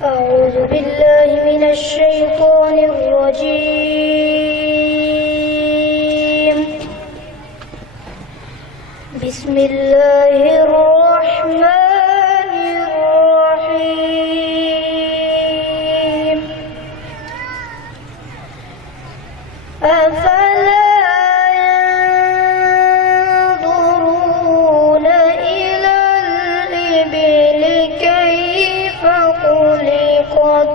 أعوذ بالله من الشيطان الرجيم. بسم الله الرحمن الرحيم. أفلا ينظرون إلى الإبل كيف خلقت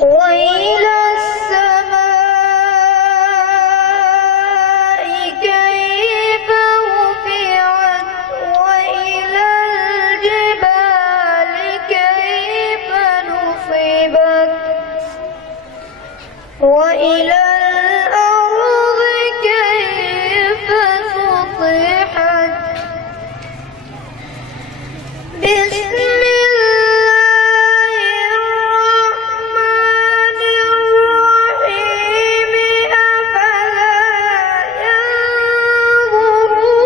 وإلى السماء كيف رفعت وإلى الجبال كيف نصبت وإلى الأرض كيف سطحت. بسم الله الرحمن الرحيم. أفلا ينظرون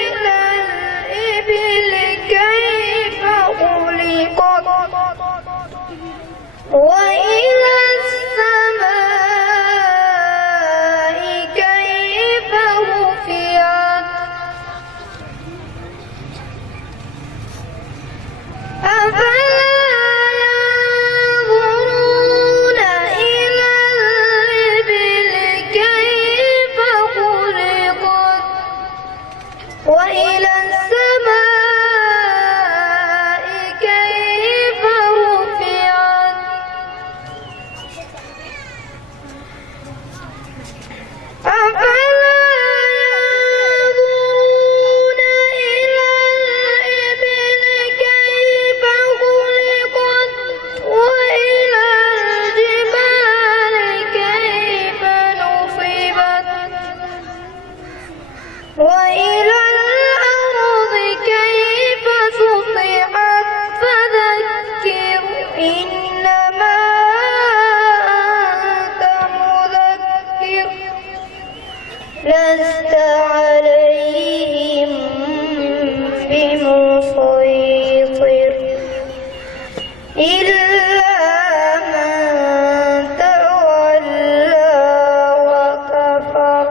إلى الإبل كيف خلقت وإلى السماء كيف رفعت. أفلا ينظرون إلى الإبل كيف خلقت وإلى السماء كيف رفعت. أفلا ينظرون إلى الإبل كيف خلقت وإلى الجبال كيف نصبت وإلى الأرض كيف سطحت. فذكر إنما أنت مذكر لست عليهم بمسيطر إلا من تولى وكفر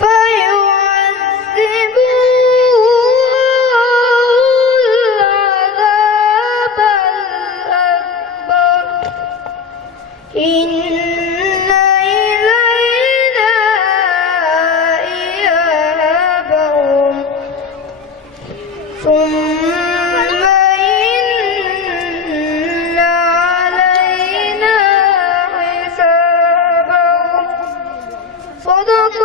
فيعذبه العذاب الأكبر. إن إلينا إيابهم ثم إن علينا حسابهم. صدق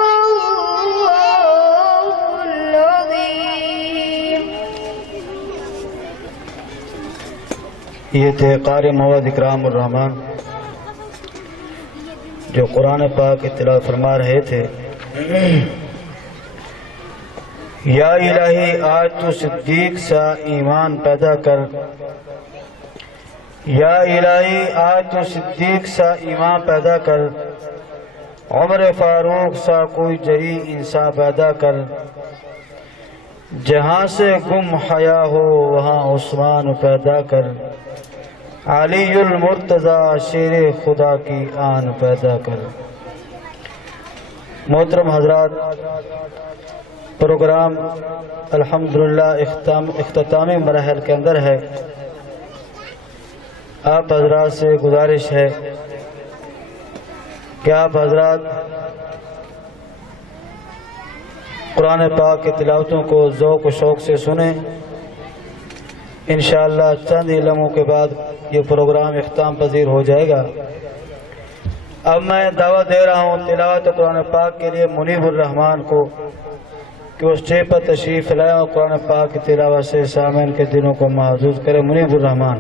الله العظيم. یہ تھے قاری محمد اکرام الرحمن جو قرآن پاک کی تلاوت فرما رہے تھے. یا الہی آج تو صدیق سا ایمان پیدا کر. یا الہی آج تو صدیق سا ایمان پیدا کر. عمر فاروق سا کوئی جری انسان پیدا کر. جہاں سے گم حیا ہو وہاں عثمان پیدا کر. علی المرتضی شیر خدا کی آن پیدا کر. محترم حضرات، پروگرام الحمدللہ اختتامی مراحل کے اندر ہے. آپ حضرات سے گزارش ہے کہ آپ حضرات قرآن پاک کی تلاوتوں کو ذوق و شوق سے سنیں. انشاءاللہ چند ہی لمحوں کے بعد یہ پروگرام اختتام پذیر ہو جائے گا. اب میں دعوت دے رہا ہوں تلاوت قرآن پاک کے لیے منیب الرحمان کو کہ وہ اسٹیج پر تشریف لائیں اور قرآن پاک کی تلاوت سے سامعین کے دلوں کو محظوظ کرے. منیب الرحمان.